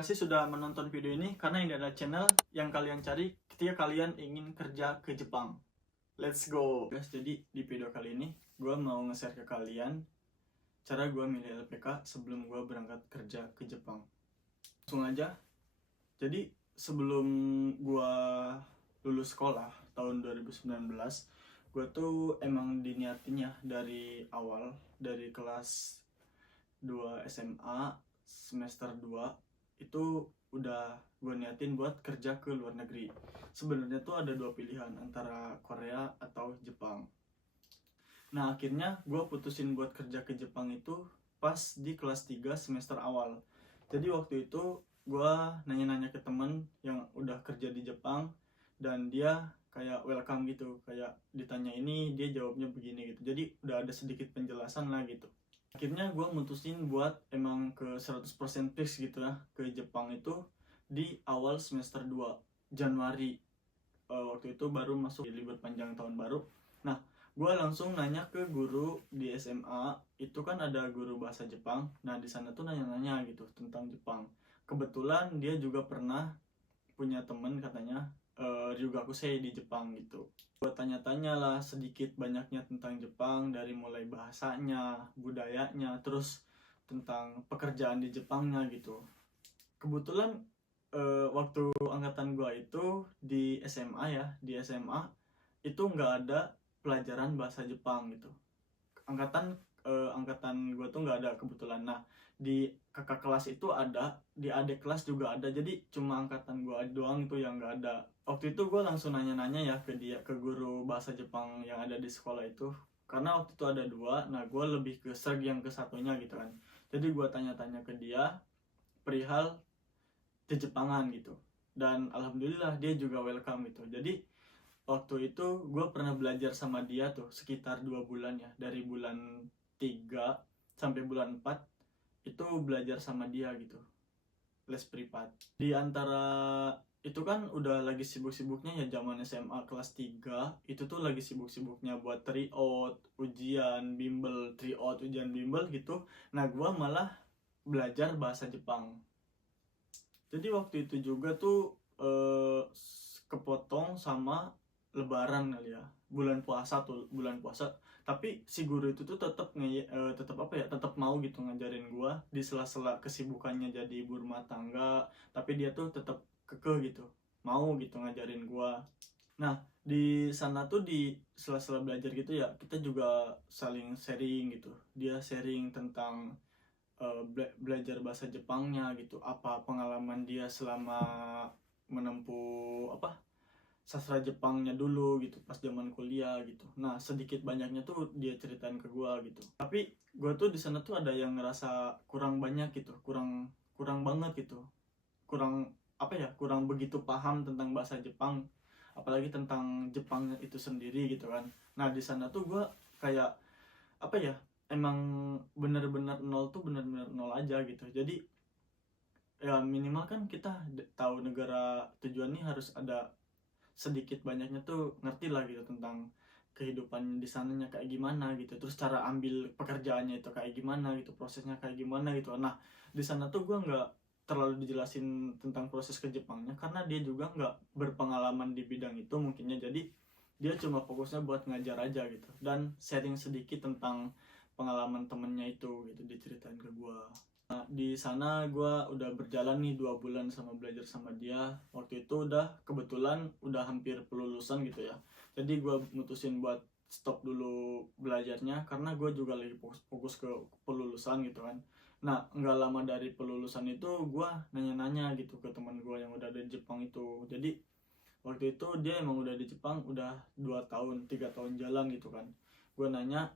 kasih sudah menonton video ini karena ini adalah channel yang kalian cari ketika kalian ingin kerja ke Jepang. Let's go! Guys, jadi di video kali ini gue mau nge-share ke kalian cara gue milih LPK sebelum gue berangkat kerja ke Jepang. Langsung aja. Jadi sebelum gue lulus sekolah tahun 2019, gue tuh emang diniatin ya dari awal, dari kelas 2 SMA semester 2 itu udah gue niatin buat kerja ke luar negeri. Sebenarnya tuh ada dua pilihan antara Korea atau Jepang. Nah akhirnya gue putusin buat kerja ke Jepang itu pas di kelas 3 semester awal. Jadi waktu itu gue nanya-nanya ke temen yang udah kerja di Jepang dan dia kayak welcome gitu, kayak ditanya ini dia jawabnya begini gitu. Jadi udah ada sedikit penjelasan lah gitu. Akhirnya gue mutusin buat emang ke 100% fix gitu ya ke Jepang itu di awal semester 2 Januari. Waktu itu baru masuk di libur panjang tahun baru. Nah gue langsung nanya ke guru di SMA, itu kan ada guru bahasa Jepang. Nah di sana tuh nanya-nanya gitu tentang Jepang. Kebetulan dia juga pernah punya temen katanya Ryugakusei di Jepang gitu. Gue tanya-tanya lah sedikit banyaknya tentang Jepang, dari mulai bahasanya, budayanya, terus tentang pekerjaan di Jepangnya gitu. Kebetulan waktu angkatan gue itu di SMA ya, di SMA itu nggak ada pelajaran bahasa Jepang gitu. Angkatan gue tuh nggak ada kebetulan. Nah di kakak kelas itu ada, di adik kelas juga ada, jadi cuma angkatan gue doang tuh yang nggak ada. Waktu itu gue langsung nanya-nanya ya ke dia, ke guru bahasa Jepang yang ada di sekolah itu, karena waktu itu ada dua. Nah gue lebih ke serg yang ke satunya gitu kan. Jadi gue tanya-tanya ke dia perihal di Jepangan gitu, dan alhamdulillah dia juga welcome gitu. Jadi waktu itu gue pernah belajar sama dia tuh sekitar 2 bulan ya, dari bulan 3 sampai bulan 4 itu belajar sama dia gitu, les privat. Di antara itu kan udah lagi sibuk-sibuknya ya zaman SMA kelas 3, itu tuh lagi sibuk-sibuknya buat tryout, ujian bimbel, tryout, ujian bimbel gitu. Nah gue malah belajar bahasa Jepang. Jadi waktu itu juga tuh kepotong sama lebaran kali ya, bulan puasa tuh, bulan puasa. Tapi si guru itu tuh tetap tetap apa ya, tetap mau gitu ngajarin gua di sela-sela kesibukannya jadi ibu rumah tangga, tapi dia tuh tetap kekeh gitu, mau gitu ngajarin gua. Nah di sana tuh di sela-sela belajar gitu ya, kita juga saling sharing gitu. Dia sharing tentang belajar bahasa Jepangnya gitu, apa pengalaman dia selama menempuh apa sastra Jepangnya dulu gitu pas zaman kuliah gitu. Nah sedikit banyaknya tuh dia ceritain ke gue gitu. Tapi gue tuh di sana tuh ada yang ngerasa kurang banyak gitu, kurang kurang banget gitu, kurang apa ya, kurang begitu paham tentang bahasa Jepang, apalagi tentang Jepang itu sendiri gitu kan. Nah di sana tuh gue kayak apa ya, emang bener-bener nol tuh bener-bener nol aja gitu. Jadi ya minimal kan kita tahu negara tujuan nih harus ada sedikit banyaknya tuh ngerti lah gitu tentang kehidupan di sananya kayak gimana gitu, terus cara ambil pekerjaannya itu kayak gimana gitu, prosesnya kayak gimana gitu. Nah di sana tuh gue nggak terlalu dijelasin tentang proses ke Jepangnya karena dia juga nggak berpengalaman di bidang itu mungkinnya. Jadi dia cuma fokusnya buat ngajar aja gitu dan sharing sedikit tentang pengalaman temennya itu gitu, diceritain ke gue. Nah, di sana gue udah berjalan nih 2 bulan sama belajar sama dia. Waktu itu udah kebetulan udah hampir pelulusan gitu ya. Jadi gue mutusin buat stop dulu belajarnya karena gue juga lagi fokus ke pelulusan gitu kan. Nah nggak lama dari pelulusan itu gue nanya-nanya gitu ke teman gue yang udah ada di Jepang itu. Jadi waktu itu dia emang udah di Jepang udah 2 tahun 3 tahun jalan gitu kan. Gue nanya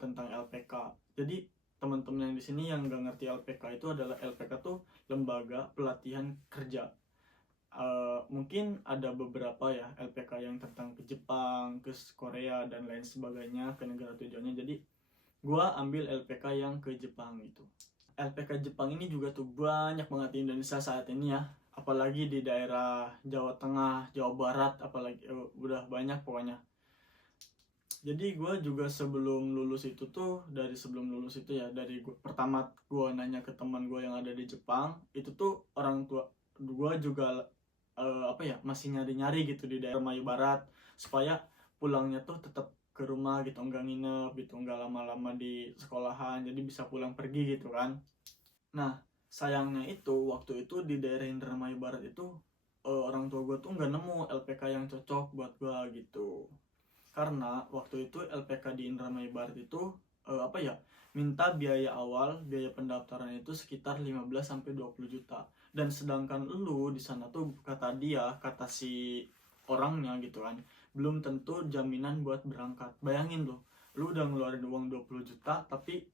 tentang LPK. Jadi teman-teman yang di sini yang nggak ngerti LPK itu adalah, LPK tuh lembaga pelatihan kerja. Mungkin ada beberapa ya LPK yang tentang ke Jepang, ke Korea dan lain sebagainya, ke negara tujuannya. Jadi gua ambil LPK yang ke Jepang gitu. LPK Jepang ini juga tuh banyak banget di Indonesia saat ini ya, apalagi di daerah Jawa Tengah, Jawa Barat, apalagi udah banyak pokoknya. Jadi gue juga sebelum lulus itu tuh, sebelum lulus itu ya, pertama gue nanya ke teman gue yang ada di Jepang, itu tuh orang tua gue juga apa ya, masih nyari-nyari gitu di daerah Mayu Barat, supaya pulangnya tuh tetap ke rumah gitu, enggak nginep gitu, enggak lama-lama di sekolahan, jadi bisa pulang pergi gitu kan. Nah, sayangnya itu waktu itu di daerah Indramayu Barat itu orang tua gue tuh nggak nemu LPK yang cocok buat gue gitu. Karena waktu itu LPK di Indramayu Barat itu apa ya, minta biaya awal, biaya pendaftaran itu sekitar 15 sampai 20 juta. Dan sedangkan lu di sana tuh, kata si orangnya gitu kan, belum tentu jaminan buat berangkat. Bayangin loh, lu udah ngeluarin uang 20 juta tapi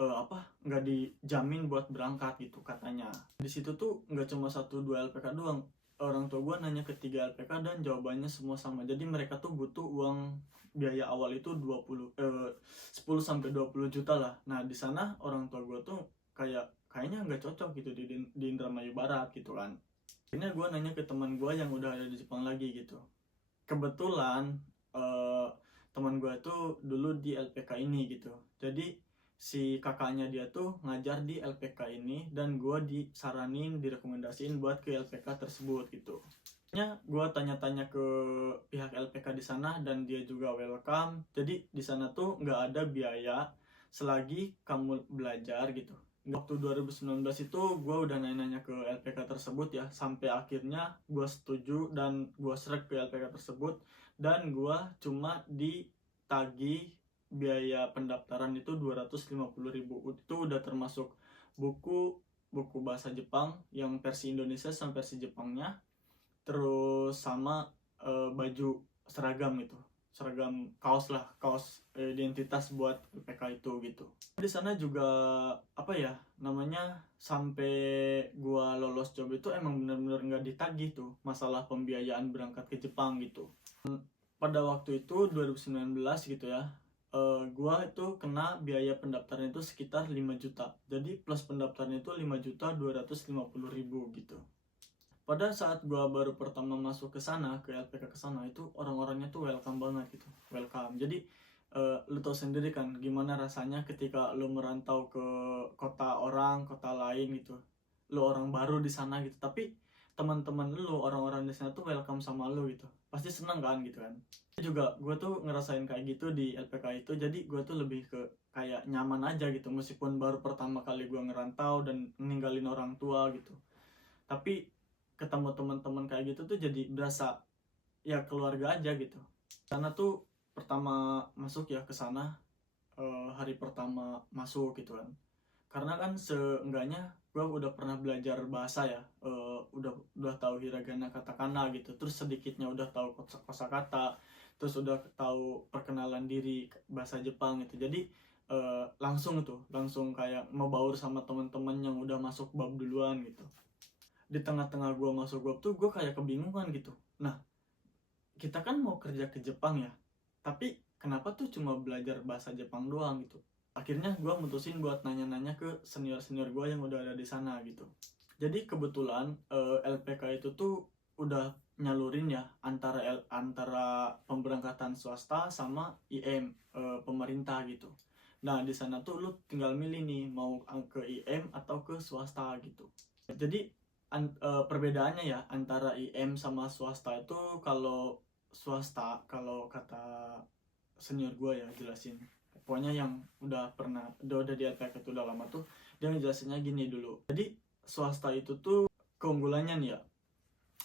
apa, nggak dijamin buat berangkat gitu katanya. Di situ tuh nggak cuma 1-2 LPK doang, orang tua gue nanya ke 3 LPK dan jawabannya semua sama. Jadi mereka tuh butuh uang biaya awal itu 10 sampai 20 juta lah. Nah di sana orang tua gue tuh kayaknya nggak cocok gitu di Indramayu Barat gitu kan. Akhirnya gue nanya ke teman gue yang udah ada di Jepang lagi gitu. Kebetulan eh, teman gue tuh dulu di LPK ini gitu. Jadi si kakaknya dia tuh ngajar di LPK ini, dan gue disaranin, direkomendasiin buat ke LPK tersebut gitu. Gue tanya-tanya ke pihak LPK di sana dan dia juga welcome. Jadi di sana tuh nggak ada biaya selagi kamu belajar gitu. Waktu 2019 itu gue udah nanya-nanya ke LPK tersebut ya, sampai akhirnya gue setuju dan gue srek ke LPK tersebut, dan gue cuma ditagih biaya pendaftaran itu 250.000. Itu udah termasuk buku buku bahasa Jepang yang versi Indonesia sama versi Jepangnya, terus sama baju seragam itu, seragam kaos lah, kaos identitas buat PK itu gitu. Di sana juga apa ya namanya, sampai gua lolos job itu emang bener-bener nggak ditagih tuh masalah pembiayaan berangkat ke Jepang gitu. Pada waktu itu 2019 gitu ya, gua itu kena biaya pendaftaran itu sekitar 5 juta. Jadi plus pendaftaran itu 5.250.000 gitu. Pada saat gua baru pertama masuk ke sana, ke LPK ke sana, itu orang-orangnya tuh welcome banget gitu. Welcome. Jadi lu tau sendiri kan gimana rasanya ketika lu merantau ke kota orang, kota lain gitu. Lu orang baru di sana gitu, tapi teman-teman lu, orang-orang di sana tuh welcome sama lu gitu. Pasti seneng kan gitu kan. Juga gue tuh ngerasain kayak gitu di LPK itu, jadi gue tuh lebih ke kayak nyaman aja gitu, meskipun baru pertama kali gue ngerantau dan ninggalin orang tua gitu. Tapi ketemu teman-teman kayak gitu tuh jadi berasa ya keluarga aja gitu. Karena tuh pertama masuk ya ke sana, hari pertama masuk gitu kan, karena kan seenggaknya gue udah pernah belajar bahasa ya, udah tahu hiragana, katakana gitu, terus sedikitnya udah tahu kosakata, terus udah tahu perkenalan diri bahasa Jepang gitu. Jadi langsung kayak mau baur sama teman-teman yang udah masuk bab duluan gitu. Di tengah-tengah gue masuk bab tuh gue kayak kebingungan gitu. Nah, kita kan mau kerja ke Jepang ya, tapi kenapa tuh cuma belajar bahasa Jepang doang gitu. Akhirnya gue mutusin buat nanya-nanya ke senior-senior gue yang udah ada di sana gitu. Jadi kebetulan LPK itu tuh udah nyalurin ya antara pemberangkatan swasta sama IM pemerintah gitu. Nah di sana tuh lu tinggal milih nih mau ke IM atau ke swasta gitu. Jadi perbedaannya ya antara IM sama swasta itu, kalau swasta, kalau kata senior gue ya jelasin, pokoknya yang udah di LPK itu udah lama tuh, dia ngejelasinnya gini dulu. Jadi swasta itu tuh keunggulannya nih ya,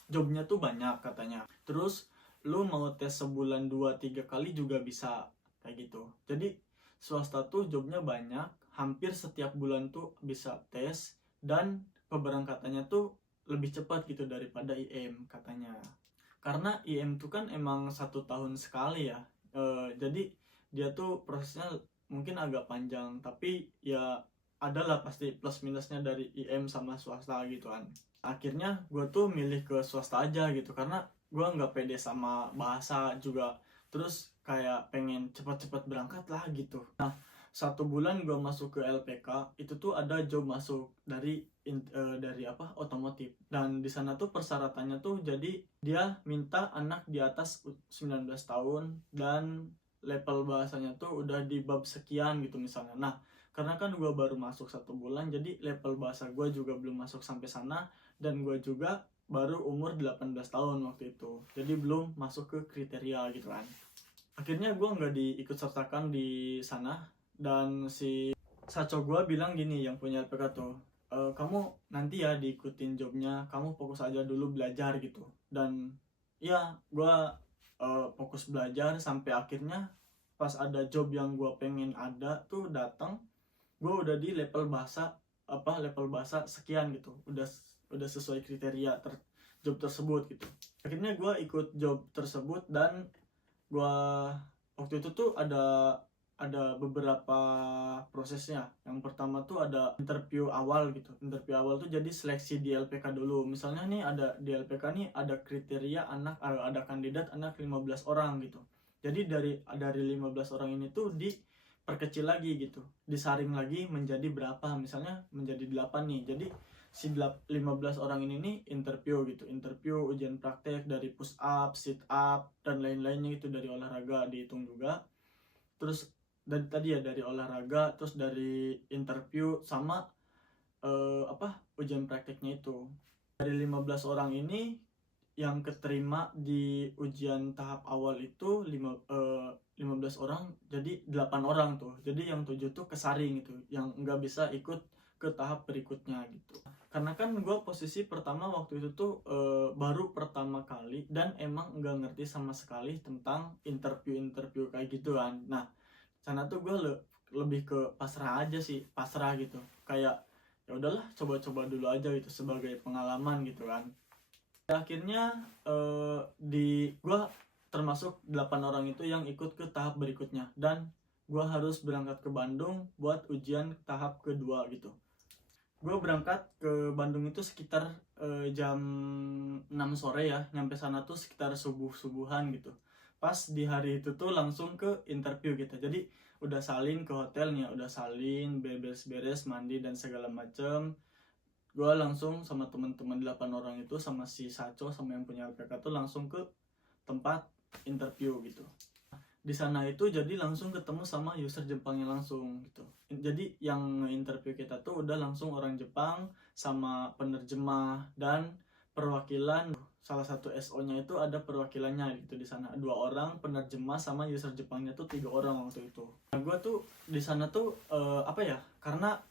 jobnya tuh banyak katanya, terus lu mau tes sebulan 2-3 kali juga bisa kayak gitu. Jadi swasta tuh jobnya banyak, hampir setiap bulan tuh bisa tes, dan pemberangkatannya tuh lebih cepat gitu daripada IM katanya. Karena IM tuh kan emang 1 tahun sekali ya, jadi dia tuh prosesnya mungkin agak panjang, tapi ya adalah pasti plus minusnya dari IM sama swasta gitu kan. Akhirnya gue tuh milih ke swasta aja gitu, karena gue nggak pede sama bahasa juga, terus kayak pengen cepat-cepat berangkat lah gitu. Nah 1 bulan gue masuk ke LPK itu tuh ada job masuk dari apa, otomotif, dan di sana tuh persyaratannya tuh, jadi dia minta anak di atas 19 tahun dan level bahasanya tuh udah di bab sekian gitu misalnya. Nah, karena kan gue baru masuk 1 bulan, jadi level bahasa gue juga belum masuk sampai sana, dan gue juga baru umur 18 tahun waktu itu, jadi belum masuk ke kriteria gitu kan. Akhirnya gue nggak diikut sertakan di sana, dan si Saco gue bilang gini, yang punya LPK tuh, kamu nanti ya diikutin jobnya, kamu fokus aja dulu belajar gitu. Dan ya gue fokus belajar sampai akhirnya pas ada job yang gue pengen ada tuh datang, gue udah di level bahasa level bahasa sekian gitu, udah sesuai kriteria job tersebut gitu. Akhirnya gue ikut job tersebut, dan gue waktu itu tuh ada beberapa prosesnya. Yang pertama tuh ada interview awal gitu. Interview awal tuh jadi seleksi di LPK dulu. Misalnya nih ada di LPK nih ada kriteria anak, ada kandidat anak 15 orang gitu. Jadi dari 15 orang ini tuh diperkecil lagi gitu. Disaring lagi menjadi berapa? Misalnya menjadi 8 nih. Jadi si 15 orang ini nih interview gitu, interview, ujian praktek dari push up, sit up, dan lain-lainnya itu, dari olahraga dihitung juga. Terus dari olahraga, terus dari interview, sama ujian prakteknya itu. Dari 15 orang ini yang keterima di ujian tahap awal itu 15 orang, jadi 8 orang tuh. Jadi yang 7 tuh kesaring gitu, yang nggak bisa ikut ke tahap berikutnya gitu. Karena kan gue posisi pertama waktu itu tuh baru pertama kali, dan emang nggak ngerti sama sekali tentang interview kayak gitu kan. Nah, sana tuh gue lebih ke pasrah aja sih, pasrah gitu, kayak ya udahlah, coba-coba dulu aja gitu sebagai pengalaman gitu kan. Akhirnya gue termasuk 8 orang itu yang ikut ke tahap berikutnya, dan gue harus berangkat ke Bandung buat ujian tahap kedua gitu. Gue berangkat ke Bandung itu sekitar jam 6 sore ya, nyampe sana tuh sekitar subuh-subuhan gitu. Pas di hari itu tuh langsung ke interview gitu. Jadi udah salin ke hotelnya, udah salin, beres-beres, mandi dan segala macem. Gue langsung sama teman-teman 8 orang itu, sama si Saco, sama yang punya LPK tuh langsung ke tempat interview gitu. Di sana itu jadi langsung ketemu sama user Jepangnya langsung gitu. Jadi yang interview kita tuh udah langsung orang Jepang, sama penerjemah dan perwakilan. Salah satu SO-nya itu ada perwakilannya gitu di sana. 2 orang penerjemah, sama user Jepangnya tuh 3 orang waktu itu. Nah, gue tuh di sana tuh karena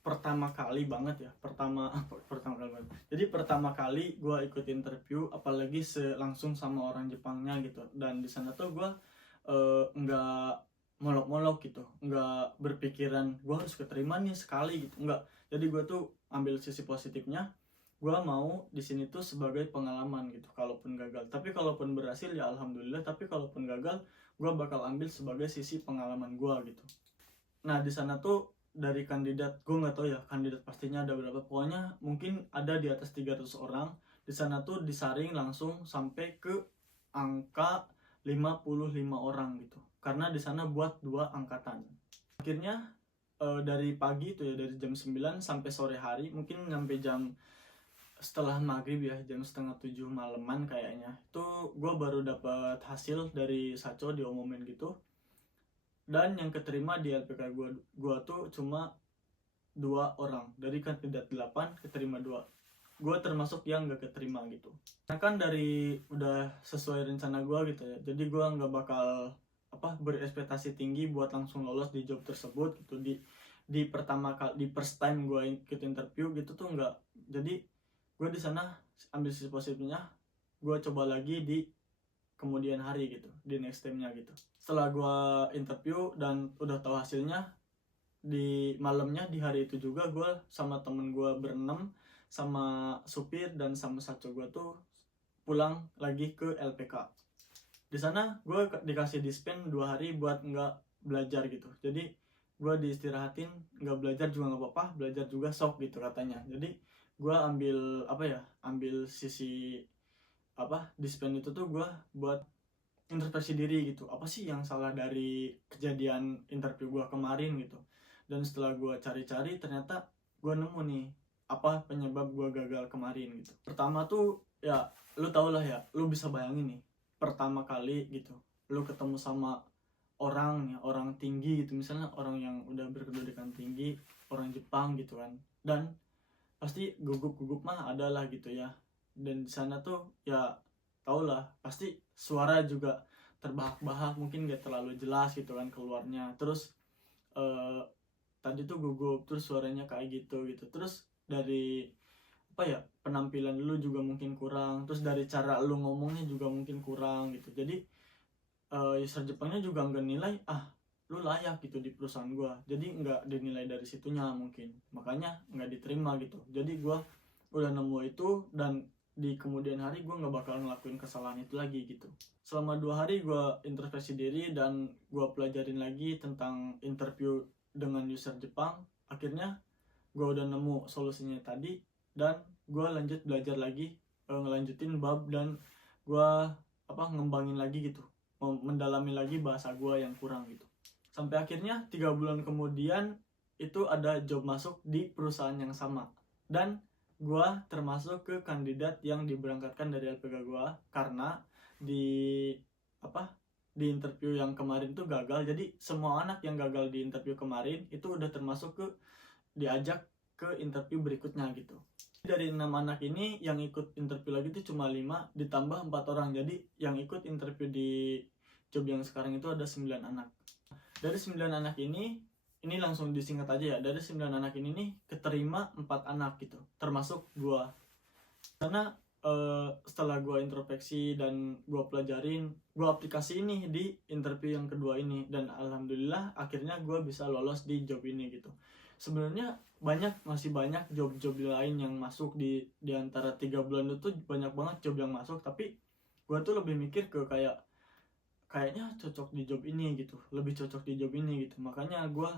pertama kali banget ya, pertama kali banget. Jadi pertama kali gue ikut interview, apalagi langsung sama orang Jepangnya gitu. Dan di sana tuh gue nggak molok-molok gitu, nggak berpikiran gue harus keterima nih sekali gitu, nggak. Jadi gue tuh ambil sisi positifnya, gue mau di sini tuh sebagai pengalaman gitu. Kalaupun gagal, tapi kalaupun berhasil ya alhamdulillah, tapi kalaupun gagal gue bakal ambil sebagai sisi pengalaman gue gitu. Nah, di sana tuh dari kandidat, gue nggak tahu ya kandidat pastinya ada berapa, pokoknya mungkin ada di atas 300 orang. Di sana tuh disaring langsung sampai ke angka 55 orang gitu, karena di sana buat 2 angkatan. Akhirnya dari pagi itu ya, dari jam 9 sampai sore hari, mungkin sampai jam setelah maghrib ya, jam setengah 7 malaman kayaknya, itu gue baru dapat hasil dari Saco, diumumin gitu. Dan yang keterima di LPK gue tuh cuma 2 orang, dari kandidat 8 keterima 2. Gue termasuk yang gak keterima gitu. Nah kan dari udah sesuai rencana gue gitu ya, jadi gue nggak bakal berekspektasi tinggi buat langsung lolos di job tersebut gitu. Di pertama kali, di first time gue ikut interview gitu tuh nggak. Jadi gue di sana ambil sisi positifnya, gue coba lagi di kemudian hari gitu, di next time-nya gitu. Setelah gue interview dan udah tahu hasilnya, di malamnya, di hari itu juga, gue sama temen gue berenam, sama supir dan sama Saco gue tuh pulang lagi ke LPK. Di sana gue dikasih dispen 2 hari buat nggak belajar gitu. Jadi gue diistirahatin, nggak belajar juga nggak apa-apa, belajar juga sok gitu katanya. Jadi gue ambil sisi dispen itu tuh gue buat introspeksi diri gitu. Apa sih yang salah dari kejadian interview gue kemarin gitu. Dan setelah gue cari-cari, ternyata gue nemu nih apa penyebab gue gagal kemarin gitu. Pertama tuh ya, lu tau lah ya, lu bisa bayangin nih, pertama kali gitu lu ketemu sama orang ya, orang tinggi gitu, misalnya orang yang udah berkedudukan tinggi, orang Jepang gitu kan. Dan pasti gugup-gugup mah adalah gitu ya. Dan di sana tuh ya tau lah, pasti suara juga terbahak-bahak, mungkin gak terlalu jelas gitu kan keluarnya. Terus eh, tadi tuh gugup, terus suaranya kayak gitu gitu. Terus dari apa ya, penampilan lu juga mungkin kurang, terus dari cara lu ngomongnya juga mungkin kurang gitu. Jadi user Jepangnya juga nggak nilai lu layak gitu di perusahaan gua, jadi nggak dinilai dari situnya mungkin, makanya nggak diterima gitu. Jadi gua udah nemu itu, dan di kemudian hari gua nggak bakal ngelakuin kesalahan itu lagi gitu. Selama 2 hari gua introspeksi diri dan gua pelajarin lagi tentang interview dengan user Jepang. Akhirnya gua udah nemu solusinya tadi, dan gua lanjut belajar lagi, ngelanjutin bab, dan gua ngembangin lagi gitu, mendalami lagi bahasa gua yang kurang gitu. Sampai akhirnya 3 bulan kemudian itu ada job masuk di perusahaan yang sama, dan gua termasuk ke kandidat yang diberangkatkan dari LPK gua, karena di di interview yang kemarin tuh gagal. Jadi semua anak yang gagal di interview kemarin itu udah termasuk ke diajak ke interview berikutnya gitu. Dari 6 anak ini yang ikut interview lagi itu cuma 5 ditambah 4 orang. Jadi yang ikut interview di job yang sekarang itu ada 9 anak. Dari 9 anak ini langsung disingkat aja ya. Dari 9 anak ini nih keterima 4 anak gitu, termasuk gua. Karena setelah gua introspeksi dan gua pelajarin, gua aplikasi ini di interview yang kedua ini, dan alhamdulillah akhirnya gua bisa lolos di job ini gitu. Sebenarnya masih banyak job-job lain yang masuk di antara 3 bulan itu, banyak banget job yang masuk, tapi gua tuh lebih mikir ke kayaknya cocok di job ini gitu, lebih cocok di job ini gitu. Makanya gue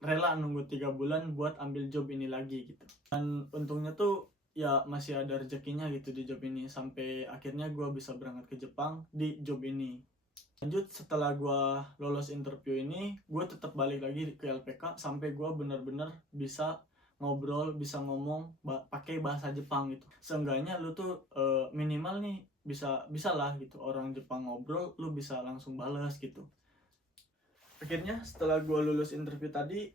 rela nunggu 3 bulan buat ambil job ini lagi gitu. Dan untungnya tuh ya masih ada rezekinya gitu di job ini, sampai akhirnya gue bisa berangkat ke Jepang di job ini. Lanjut, setelah gue lolos interview ini, gue tetap balik lagi ke LPK sampai gue bener-bener bisa ngobrol, bisa ngomong pakai bahasa Jepang gitu. Seenggaknya lu tuh minimal nih bisa lah gitu, orang Jepang ngobrol lu bisa langsung balas gitu. Akhirnya setelah gue lulus interview tadi,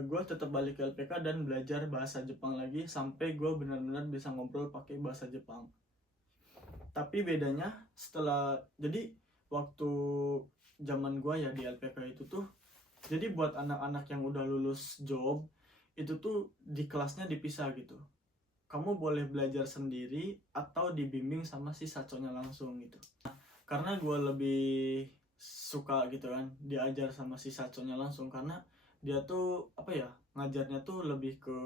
gue tetap balik ke LPK dan belajar bahasa Jepang lagi sampai gue benar-benar bisa ngobrol pakai bahasa Jepang. Tapi bedanya jadi waktu zaman gue ya di LPK itu tuh, jadi buat anak-anak yang udah lulus job itu tuh di kelasnya dipisah gitu. Kamu boleh belajar sendiri atau dibimbing sama si saconya langsung gitu. Karena gue lebih suka gitu kan diajar sama si saconya langsung, karena dia tuh ngajarnya tuh lebih ke,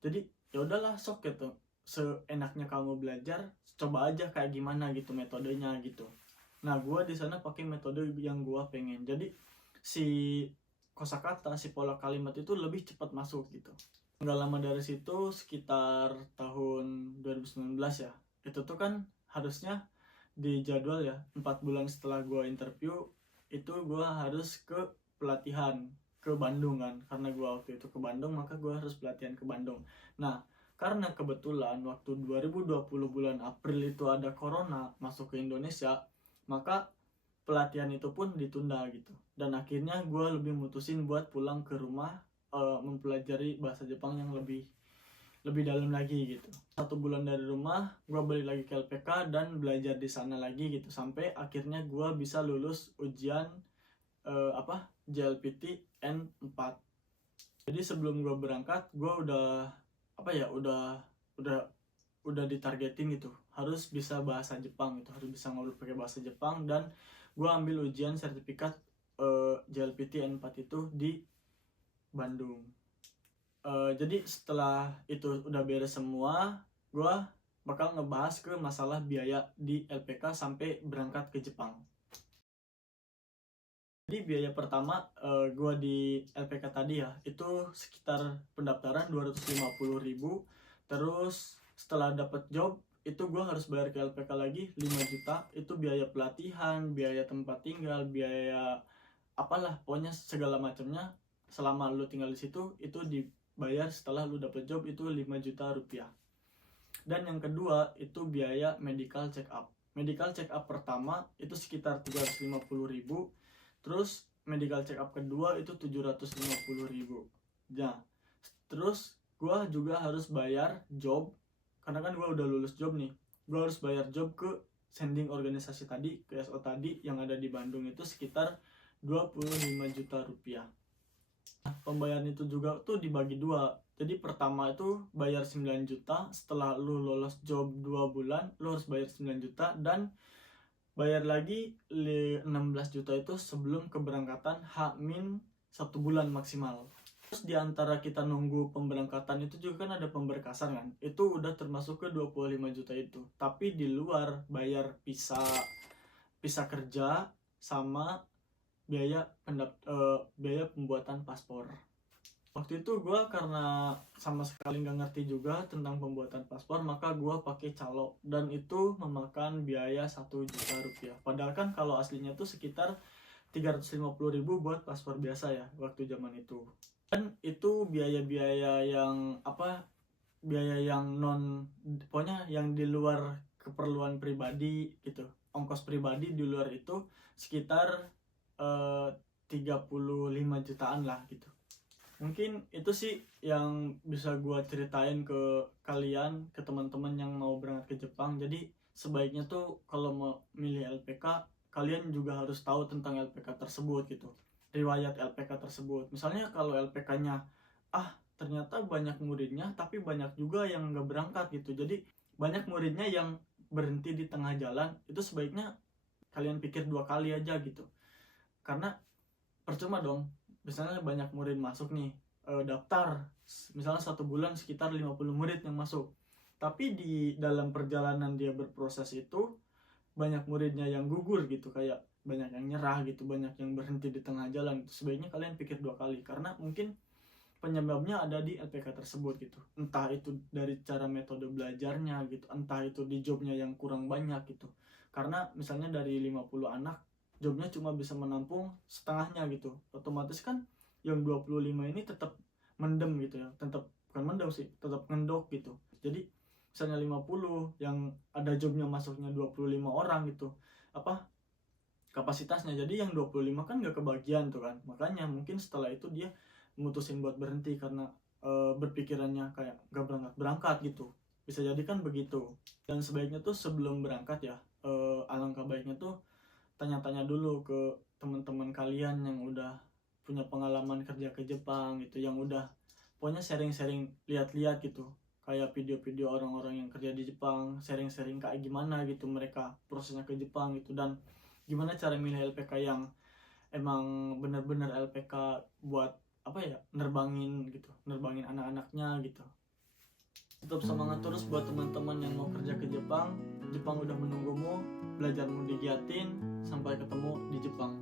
jadi ya udahlah sok gitu, seenaknya kamu belajar, coba aja kayak gimana gitu metodenya gitu. Nah gue di sana pakai metode yang gue pengen, jadi si kosakata, si pola kalimat itu lebih cepat masuk gitu. Nggak lama dari situ, sekitar tahun 2019 ya, itu tuh kan harusnya di jadwal ya, 4 bulan setelah gue interview itu gue harus ke pelatihan ke Bandung kan. Karena gue waktu itu ke Bandung, maka gue harus pelatihan ke Bandung. Nah karena kebetulan waktu 2020 bulan April itu ada corona masuk ke Indonesia, maka pelatihan itu pun ditunda gitu. Dan akhirnya gue lebih mutusin buat pulang ke rumah, mempelajari bahasa Jepang yang lebih dalam lagi gitu. 1 bulan dari rumah gue balik lagi ke LPK dan belajar di sana lagi gitu, sampai akhirnya gue bisa lulus ujian JLPT N4. Jadi sebelum gue berangkat, gue udah udah ditargetin gitu, harus bisa bahasa Jepang gitu, harus bisa ngobrol pakai bahasa Jepang. Dan gue ambil ujian sertifikat JLPT N4 itu di Bandung. Jadi setelah itu udah beres semua, gue bakal ngebahas ke masalah biaya di LPK sampai berangkat ke Jepang. Jadi biaya pertama gue di LPK tadi ya, itu sekitar pendaftaran 250.000. Terus setelah dapet job itu gue harus bayar ke LPK lagi 5 juta. Itu biaya pelatihan, biaya tempat tinggal, biaya apalah, pokoknya segala macamnya selama lu tinggal di situ itu dibayar setelah lu dapet job, itu 5 juta rupiah. Dan yang kedua itu biaya medical check up. Medical check up pertama itu sekitar 350.000. Terus medical check up kedua itu 750.000. Nah, terus gue juga harus bayar job, karena kan gue udah lulus job nih. Gue harus bayar job ke sending organisasi tadi, ke SO tadi yang ada di Bandung, itu sekitar 25 juta rupiah. Nah, pembayaran itu juga tuh dibagi dua. Jadi pertama itu bayar 9 juta, setelah lu lolos job 2 bulan lu harus bayar 9 juta, dan bayar lagi 16 juta itu sebelum keberangkatan H-1 bulan maksimal. Terus diantara kita nunggu pemberangkatan itu juga kan ada pemberkasan kan, itu udah termasuk ke 25 juta itu. Tapi di luar bayar visa kerja sama biaya biaya pembuatan paspor. Waktu itu gue karena sama sekali nggak ngerti juga tentang pembuatan paspor, maka gue pakai calo, dan itu memakan biaya 1 juta rupiah. Padahal kan kalau aslinya tuh sekitar 350.000 buat paspor biasa ya waktu zaman itu. Dan itu biaya-biaya yang biaya yang pokoknya yang di luar keperluan pribadi gitu. Ongkos pribadi di luar itu sekitar 35 jutaan lah gitu. Mungkin itu sih yang bisa gue ceritain ke kalian, ke teman-teman yang mau berangkat ke Jepang. Jadi sebaiknya tuh kalau mau milih LPK, kalian juga harus tahu tentang LPK tersebut gitu, riwayat LPK tersebut. Misalnya kalau LPK-nya ternyata banyak muridnya tapi banyak juga yang nggak berangkat gitu, jadi banyak muridnya yang berhenti di tengah jalan, itu sebaiknya kalian pikir 2 kali aja gitu. Karena percuma dong, misalnya banyak murid masuk nih, daftar misalnya 1 bulan sekitar 50 murid yang masuk, tapi di dalam perjalanan dia berproses itu banyak muridnya yang gugur gitu, kayak banyak yang nyerah gitu, banyak yang berhenti di tengah jalan. Sebaiknya kalian pikir 2 kali, karena mungkin penyebabnya ada di LPK tersebut gitu, entah itu dari cara metode belajarnya gitu, entah itu di jobnya yang kurang banyak gitu. Karena misalnya dari 50 anak jobnya cuma bisa menampung setengahnya gitu, otomatis kan yang 25 ini tetap mendem gitu ya, tetap bukan mendem sih, tetap ngendok gitu. Jadi misalnya 50 yang ada jobnya masuknya 25 orang gitu, kapasitasnya, jadi yang 25 kan nggak kebagian tuh kan. Makanya mungkin setelah itu dia mutusin buat berhenti karena berpikirannya kayak nggak berangkat gitu, bisa jadi kan begitu. Dan sebaiknya tuh sebelum berangkat ya, alangkah baiknya tuh tanya-tanya dulu ke teman-teman kalian yang udah punya pengalaman kerja ke Jepang gitu, yang udah pokoknya sharing-sharing, lihat-lihat gitu, kayak video-video orang-orang yang kerja di Jepang, sharing-sharing kayak gimana gitu mereka prosesnya ke Jepang gitu, dan gimana cara milih LPK yang emang bener-bener LPK buat nerbangin anak-anaknya gitu. Tetap semangat terus buat teman-teman yang mau kerja ke Jepang. Jepang udah menunggumu, belajarmu digiatin, sampai ketemu di Jepang.